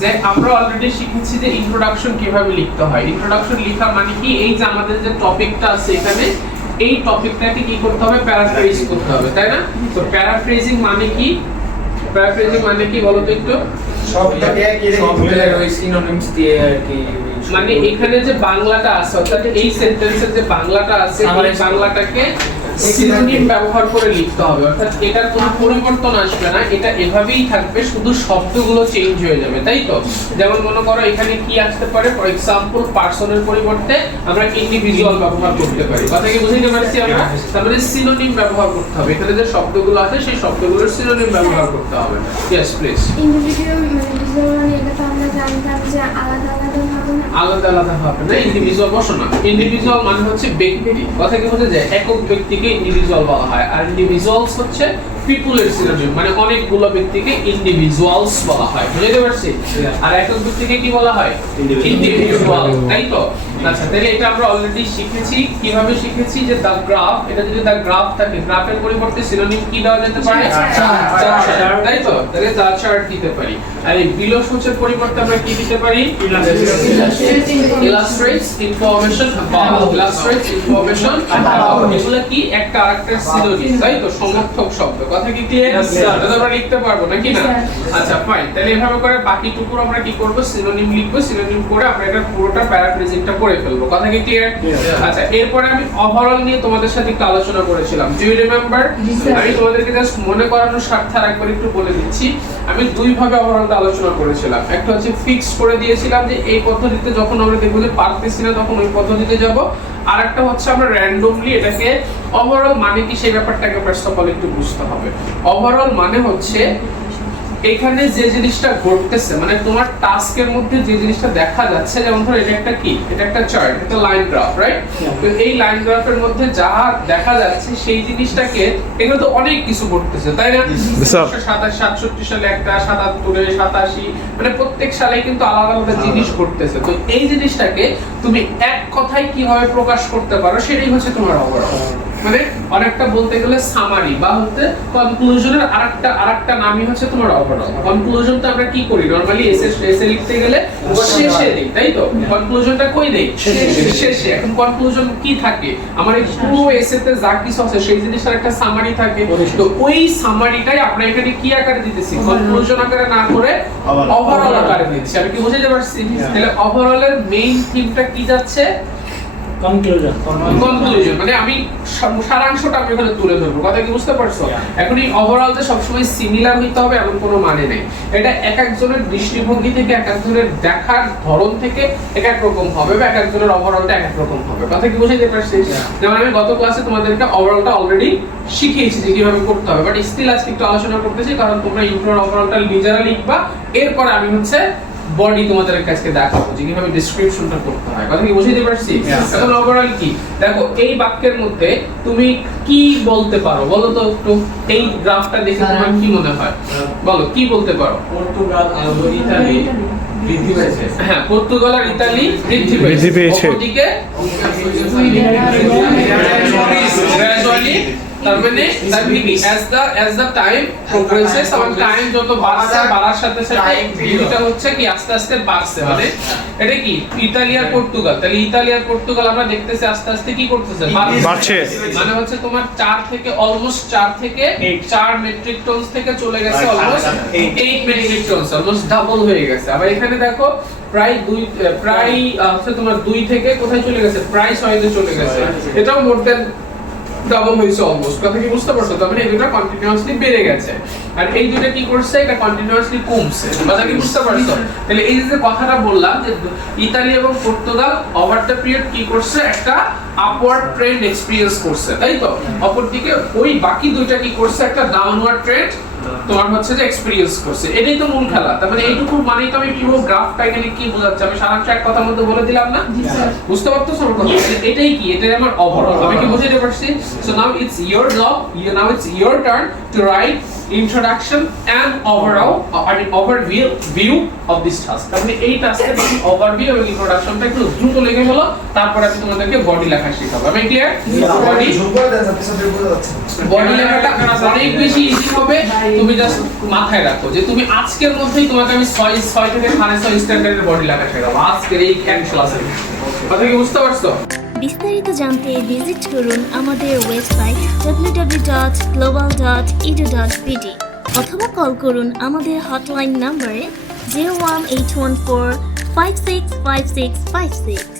যে আমরা অলরেডি শিখেছি যে ইন্ট্রোডাকশন কীভাবে লিখতে হয়। ইন্ট্রোডাকশন লেখা মানে কি? এই যে আমাদের যে টপিকটা আছে এখানে এই টপিকটাকে কি করতে হবে? প্যারাফ্রেজ করতে হবে তাই না? তো প্যারাফ্রেজিং মানে কি? প্যারাফ্রেজিং মানে কি বলো তো একটু? সবটাকে একই রেখে synonyms দিয়ে আর কি মানে এখানে যে বাংলাটা আছে অর্থাৎ এই সেন্টেন্সের যে বাংলাটা আছে এই বাংলাটাকে সিনোনিম ব্যবহার করে লিখতে হবে অর্থাৎ এটার কোনো পরিবর্তন আসবে না এটা এভাবেই থাকবে শুধু শব্দগুলো চেঞ্জ হয়ে যাবে তাই তো? যেমন মনে করো এখানে কি আসতে পারে? ফর এক্সাম্পল পার্সনের পরিবর্তে আমরা ইন্ডিভিজুয়াল ব্যবহার করতে পারি। কথা কি বুঝতে পারছি আমরা? তারপরে সিনোনিম ব্যবহার করতে হবে। এখানে যে শব্দগুলো আছে সেই শব্দগুলোর সিনোনিম ব্যবহার করতে হবে। ইয়েস প্লিজ ইন্ডিভিজুয়াল মানে মানে এটা তো আমরা জানতাম যে আলাদা আলাদা আলাদা আলাদা হবে না ইন্ডিভিজুয়াল বসো না। ইন্ডিভিজুয়াল মানে হচ্ছে ব্যক্তি কথা কি বোঝা যায়? একক ব্যক্তিকে ইন্ডিভিজুয়াল বলা হয়। আর ইন্ডিভিজুয়ালস হচ্ছে পিপুলের সিনোনিম মানে অনেকগুলো ব্যক্তিকে ইন্ডিভিজুয়ালস বলা হয়। বুঝতে পারছি? আর একক ব্যক্তিকে কি বলা হয়? ইন্ডিভিজুয়াল তাই তো? আচ্ছা তাহলে এটা আমরা অলরেডি শিখেছি। কীভাবে শিখেছি যে দা গ্রাফ এটা যদি দা গ্রাফ থাকে গ্রাফের পরিবর্তে সিনোনিম কি দেওয়া যেতে পারে? তাই তো? তাহলে দা চার্ট দিতে পারি। আর এই বিলো সূচের পরিবর্তে আমরা কি দিতে পারি? Illustrates information about illustrates information about এগুলো কি একটা সিনোনিম তাই তো? সমর্থক শব্দ। কথা কি ক্লিয়ার এটা আমরা লিখতে পারব নাকি না? আচ্ছা ফাইন তাহলে এভাবে করে বাকিটুকু আমরা কি করব? সিনোনিম লিখব সিনোনিম করে আমরা এটা পুরোটা প্যারাফ্রেজিংটা করে ফেলব। কথা কি ক্লিয়ার আচ্ছা এরপরে আমি ওভারঅল নিয়ে তোমাদের সাথে একটু আলোচনা করেছিলাম। ডু ইউ রিমেম্বার আমি তোমাদেরকে জাস্ট মনে করানোর স্বার্থে আরেকবার একটু বলে দিচ্ছি। আমি দুই ভাবে ওভারঅল আলোচনা করেছিলাম। একটা হচ্ছে ফিক্স করে দিয়েছিলাম যে এই পদ্ধতিতে যখন আমরা দেখব যে পারতেছি না তখন ওই পদ্ধতিতে যাব। আর একটা হচ্ছে আমরা র্যান্ডমলি এটাকে ওভারঅল মানে কি সেই ব্যাপারটাকে ফার্স্ট অফ অল একটু বুঝতে হবে। ওভারঅল মানে হচ্ছে এখানে যে জিনিসটা ঘটতেছে মানে তোমার টাস্কের মধ্যে যে জিনিসটা দেখা যাচ্ছে যেমন ধরো এটা একটা কি? এটা একটা চার্ট এটা লাইন গ্রাফ রাইট তো এই লাইন গ্রাফের মধ্যে যা দেখা যাচ্ছে সেই জিনিসটাকে এগুলো তো অনেক কিছু ঘটতেছে তাই না। সাতাশ সাতষট্টি সালে একটা সাতাত্তরে সাতাশি মানে প্রত্যেক সালে কিন্তু আলাদা আলাদা জিনিস ঘটতেছে। তো এই জিনিসটাকে তুমি এক কথায় কীভাবে প্রকাশ করতে পারো সেটাই হচ্ছে তোমার ওভারঅল মানে অনেকটা বলতে গেলে সামারি বা হচ্ছে কনক্লুশনের আরেকটা আরেকটা নামই হচ্ছে তোমার ওভারঅল কনক্লুশন তো আমরা কি করি? নরমালি এসে এসে লিখতে গেলে শেষে দিই তাই তো? কনক্লুশনটা কই দেই? শেষে এখন কনক্লুশন কি থাকে? আমার এই পুরো এসেতে যা কিছু আছে সেই জিনিসটার একটা সামারি থাকে। তো ওই সামারিটাই আমরা এখানে কি আকারে দিতেছি? কনক্লুশন আকারে না করে. ওভারঅল আকারে দিচ্ছি আমি কি বুঝাতে পারছি? তাহলে ওভারঅলের মেইন থিমটা কি যাচ্ছে? কনক্লুশন কনক্লুশন মানে আমি সারাংশটা আমি এখানে তুলে ধরবো। কথা কি বুঝতে পারছ? এখন এই ওভারঅল যে সবসময় সিমিলার হইতে হবে এমন কোনো মানে নেই। এটা এক একজনের দৃষ্টিভঙ্গি থেকে এক একজনের দেখার ধরন থেকে এক এক রকম হবে বা এক একজনের ওভারঅলটা এক এক রকম হবে। কথা কি বুঝাইতে পারছি? যেমন আমি গত ক্লাসে তোমাদেরকে ওভারঅলটা অলরেডি শিখিয়েছি যে কীভাবে করতে হবে বাট স্টিল আজকে একটু আলোচনা করতেছি কারণ তোমরা ইন্ট্রোর ওভারঅলটা নিজেরা লিখবা এরপর আমি হচ্ছে বডি তোমাদের কাছে দেখাবো যে কীভাবে ডেসক্রিপশনটা করতে হয়। কথা কি বুঝাইতে পারছি. এখন ওভারঅল কি? দেখো এই বাক্যের মধ্যে তুমি কি বলতে পারো? বলো তো একটু এই গ্রাফটা দেখে তোমার কি মনে হয়? বলো কি বলতে পারো? পর্তুগাল আলবো ইতালি বৃদ্ধি পেয়েছে। হ্যাঁ পর্তুগাল আর ইতালি বৃদ্ধি বৃদ্ধি পেয়েছে। তার মানে তার মানে কি as the as the time progresses আমার টাইম যত বাড়ছে বাড়ার সাথে সাথে. এটা হচ্ছে কি আস্তে আস্তে বাড়ছে। মানে এটা কি ইতালি আর পর্তুগাল? তাহলে ইতালি আর পর্তুগাল আমরা দেখতেছি আস্তে আস্তে কি করতেছে? বাড়ছে। মানে হচ্ছে তোমার 4 থেকে অলমোস্ট 4 থেকে 4 মেট্রিক টনস থেকে চলে গেছে অলমোস্ট আচ্ছা, 8 মেট্রিক টনস অলমোস্ট ডাবল হয়ে গেছে। আবার এখানে দেখো প্রায় দুই প্রায় হচ্ছে তোমার দুই থেকে কোথায় চলে গেছে? প্রায় ছয়তে চলে গেছে। এটাও মোর দেন ডাবল হয়েছে অলমোস্ট কথা কি বুঝতে পারছ? তার মানে এই কন্টিনিউয়াসলি বেড়ে গেছে। আর এই দুটো কি করছে? এটা কন্টিনিউয়াসলি কমছে। কথা কি বুঝতে পারছ? তাহলে এই যে কথাটা বললাম যে ইতালি এবং পর্তুগাল ওভার দ্য পিরিয়ড কি করছে? একটা আপওয়ার্ড ট্রেন্ড এক্সপেরিয়েন্স করছে, তাই তো? অপরদিকে ওই বাকি দুইটা কি করছে? একটা ডাউনওয়ার্ড ট্রেন্ড তোমার হচ্ছে যে এক্সপেরিয়েন্স করছে। এটাই তো মূল খেলা। তার মানে এইটুকু মানেই তো আমি পুরো গ্রাফটা এখানে কি বোঝাচ্ছে? আমি সারাংশ এক কথার মধ্যে বলে দিলাম না? বুঝতে পারতো সব কথা? এটাই কি? এটাই আমার ওভারঅল আমি কি বুঝাতে পারছি? So now it's your job you now it's your turn to write introduction and overall uh, I mean overview view of this task. আপনি এই টাস্কের বেশি ওভারভিউ এবং ইন্ট্রোডাকশনটা একটু দ্রুত লিখে ফেলো তারপর আমি তোমাদেরকে বডি লেখা শেখাবো। আমি ক্লিয়ার বডি। বডি লেখাটা অনেক বেশি ইজি হবে তুমি জাস্ট মাথায় রাখো যে তুমি আজকের মধ্যেই তোমাকে আমি ছয় ছয় থেকে সাড়ে ছয় স্ট্যান্ডার্ডের বডি লেখা শেখাবো। আজকের এই এক ক্লাসে কথা কি বুঝতে পারছ? বিস্তারিত জানতে ভিজিট করুন আমাদের ওয়েবসাইট www.global.edu.bd অথবা কল করুন আমাদের হটলাইন নম্বরে zero one eight one four five six five six five six